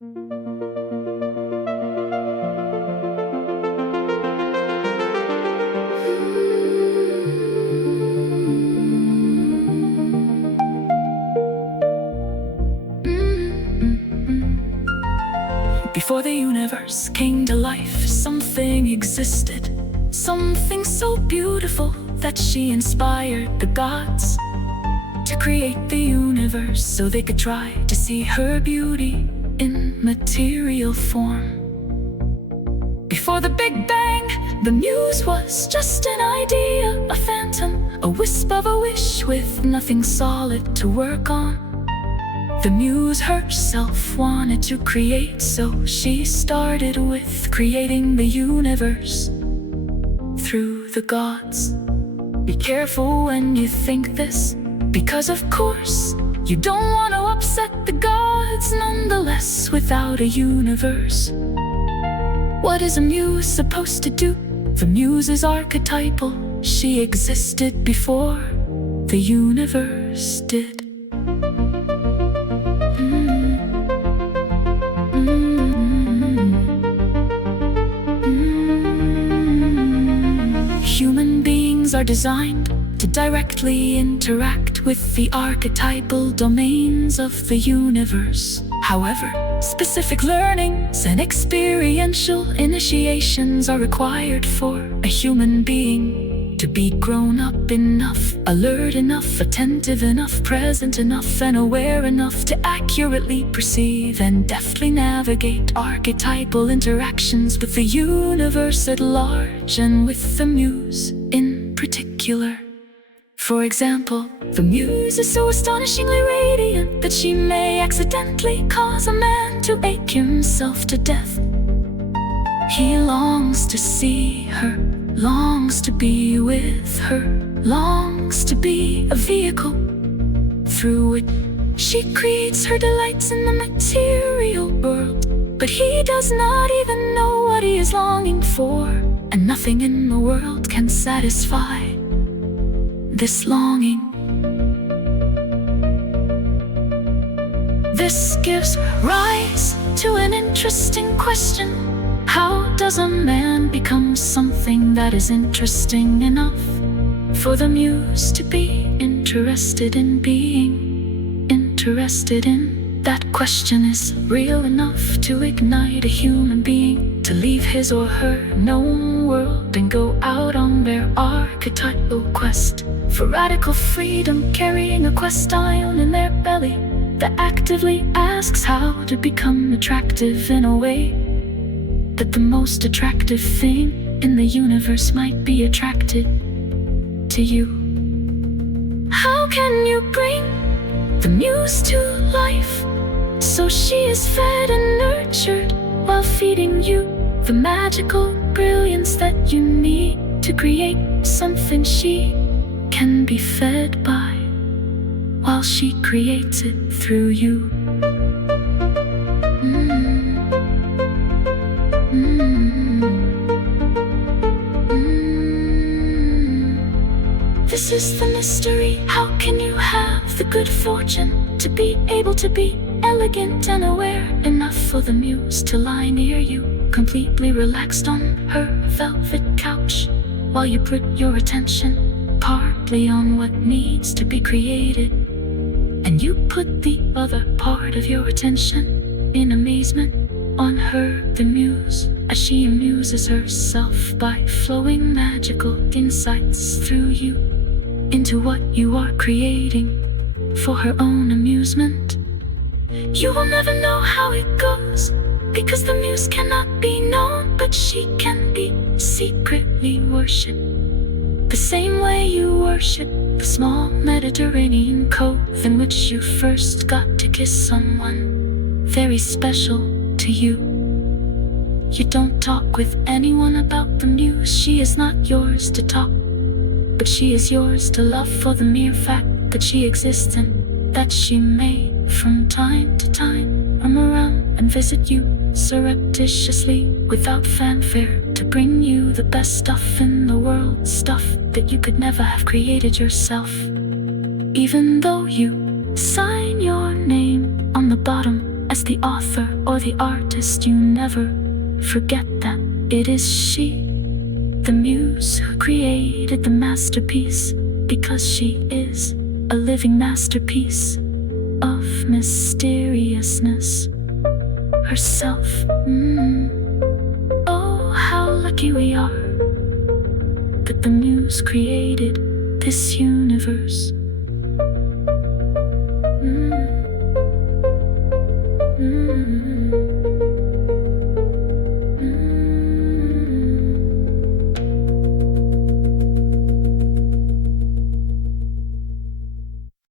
Before the universe came to life, something existed, something so beautiful that she inspired the gods to create the universe so they could try to see her beauty in material form. Before the Big Bang, the muse was just an idea, a phantom, a wisp of a wish with nothing solid to work on. The muse herself wanted to create, so she started with creating the universe through the gods. Be careful when you think this, because of course you don't want to upset the gods. Nonetheless, without a universe, what is a muse supposed to do? The muse is archetypal. She existed before the universe did. Human beings are designed to directly interact with the archetypal domains of the universe. However, specific learnings and experiential initiations are required for a human being to be grown up enough, alert enough, attentive enough, present enough, and aware enough to accurately perceive and deftly navigate archetypal interactions with the universe at large and with the muse in particular. For example, the muse is so astonishingly radiant that she may accidentally cause a man to ache himself to death. He longs to see her, longs to be with her, longs to be a vehicle through which she creates her delights in the material world. But he does not even know what he is longing for, and nothing in the world can satisfy this longing. This gives rise to an interesting question. How does a man become something that is interesting enough for the muse to be interested in being interested in? That question is real enough to ignite a human being to leave his or her known world and go out on their archetypal quest for radical freedom, carrying a quest ion in their belly that actively asks how to become attractive in a way that the most attractive thing in the universe might be attracted to you. How can you bring the muse to life so she is fed and nurtured while feeding you the magical brilliance that you need to create something she can be fed by while she creates it through you? This is the mystery. How can you have the good fortune to be able to be elegant and aware enough for the muse to lie near you, completely relaxed on her velvet couch, while you put your attention partly on what needs to be created, and you put the other part of your attention in amazement on her, the muse, as she amuses herself by flowing magical insights through you into what you are creating for her own amusement. You will never know how it goes, because the muse cannot be known, but she can be secretly worshipped, the same way you worship the small Mediterranean cove in which you first got to kiss someone very special to you. You don't talk with anyone about the muse. She is not yours to talk, but she is yours to love for the mere fact that she exists and that she may, from time to time, come around and visit you surreptitiously, without fanfare, to bring you the best stuff in the world, stuff that you could never have created yourself, even though you sign your name on the bottom As the author or the artist, you never forget that it is she, the muse, who created the masterpiece, because she is a living masterpiece of mysteriousness herself. Oh, how lucky we are that the muse created this universe.